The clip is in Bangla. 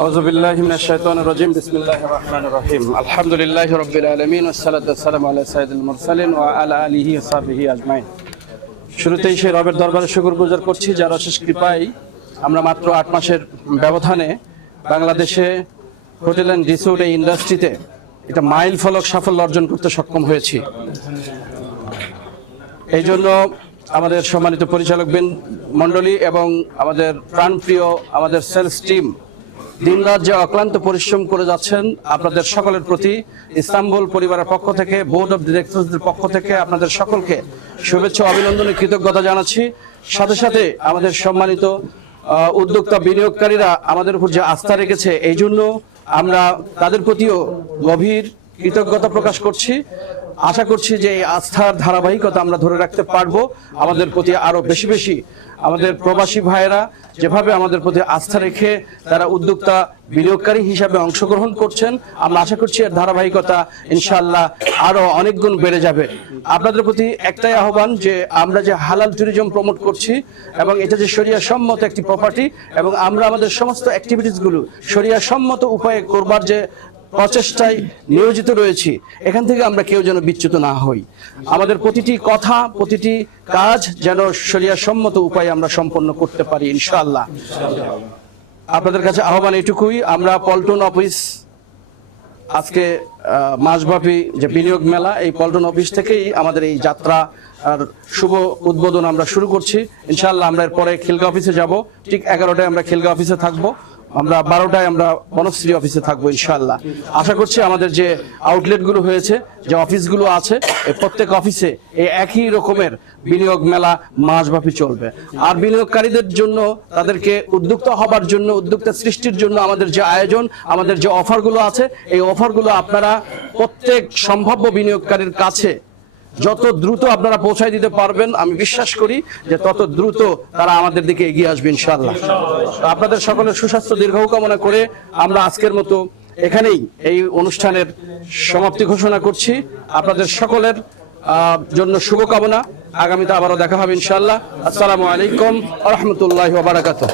أعوذ بالله من الشيطان الرجيم بسم الله الرحمن الرحيم الحمد لله رب العالمين والصلاة والسلام على سيد المرسلين وعلى آله وصحبه أجمعين। শুরুতেই সেই রবের দরবারে শুকরগুজার করছি যার অশেষ কৃপায় আমরা মাত্র 8 মাসের ব্যবধানে বাংলাদেশে হোটেল অ্যান্ড রিসোর্ট এই ইন্ডাস্ট্রিতে এটা মাইল ফলক সাফল্য অর্জন করতে সক্ষম হয়েছি। এই জন্য আমাদের সম্মানিত পরিচালক মণ্ডলী এবং আমাদের প্রাণপ্রিয় আমাদের সেলস টিম দিনরাত যে অক্লান্ত পরিশ্রম করে যাচ্ছেন, আপনাদের সকলের প্রতি ইস্তাম্বুল পরিবারের পক্ষ থেকে, বোর্ড অব ডিরেক্টরসদের পক্ষ থেকে আপনাদের সকলকে শুভেচ্ছা অভিনন্দন কৃতজ্ঞতা জানাচ্ছি। সাথে সাথে আমাদের সম্মানিত উদ্যোক্তা বিনিয়োগকারীরা আমাদের উপর যে আস্থা রেখেছে, এই জন্য আমরা তাদের প্রতিও গভীর কৃতজ্ঞতা প্রকাশ করছি। আশা করছি যে এই আস্থার ধারাবাহিকতা আমরা ধরে রাখতে পারবো। আমাদের প্রতি আরো বেশি বেশি আমাদের প্রবাসী ভাইয়েরা যেভাবে আমাদের প্রতি আস্থা রেখে তারা উদ্যোক্তা বিনিয়োগকারী হিসাবে অংশগ্রহণ করছেন, আমরা আশা করছি এর ধারাবাহিকতা ইনশাআল্লাহ আরো অনেক গুণ বেড়ে যাবে। আপনাদের প্রতি একটাই আহ্বান যে আমরা যে হালাল ট্যুরিজম প্রমোট করছি এবং এটা যে শরিয়া সম্মত একটি প্রপার্টি এবং আমরা আমাদের সমস্ত অ্যাক্টিভিটিসগুলো শরিয়া সম্মত উপায়ে করবার যে প্রচেষ্টায় নিয়োজিত রয়েছি, এখান থেকে আমরা কেউ যেন বিচ্যুত না হই। আমাদের প্রতিটি কথা, প্রতিটি কাজ যেন শরিয়া সম্মত উপায়ে আমরা সম্পন্ন করতে পারি ইনশাআল্লাহ। আপনাদের কাছে আহ্বান এটুকুই, আমরা পল্টন অফিস আজকে মাসব্যাপী যে বিনিয়োগ মেলা, এই পল্টন অফিস থেকেই আমাদের এই যাত্রা আর শুভ উদ্বোধন আমরা শুরু করছি ইনশাআল্লাহ। আমরা এরপরে খিলগা অফিসে যাব, ঠিক 11টায় আমরা খিলগা অফিসে থাকবো, আমরা 12টায় আমরা বনশ্রী অফিসে থাকবো ইনশাআল্লাহ। আশা করছি আমাদের যে আউটলেটগুলো হয়েছে, যে অফিসগুলো আছে, এই প্রত্যেক অফিসে এই একই রকমের বিনিয়োগ মেলা মাসব্যাপী চলবে। আর বিনিয়োগকারীদের জন্য, তাদেরকে উদ্যোক্তা হবার জন্য, উদ্যোক্তা সৃষ্টির জন্য আমাদের যে আয়োজন, আমাদের যে অফারগুলো আছে, এই অফারগুলো আপনারা প্রত্যেক সম্ভাব্য বিনিয়োগকারীর কাছে যত দ্রুত আপনারা পৌঁছায় দিতে পারবেন, আমি বিশ্বাস করি যে তত দ্রুত তারা আমাদের দিকে এগিয়ে আসবে ইনশাআল্লাহ। আপনাদের সকলের সুস্বাস্থ্য দীর্ঘায়ু কামনা করে আমরা আজকের মতো এখানেই এই অনুষ্ঠানের সমাপ্তি ঘোষণা করছি। আপনাদের সকলের জন্য শুভকামনা। আগামীতে আবারও দেখা হবে ইনশাআল্লাহ। আসসালামু আলাইকুম ওয়া রাহমাতুল্লাহি ওয়া বারাকাতুহু।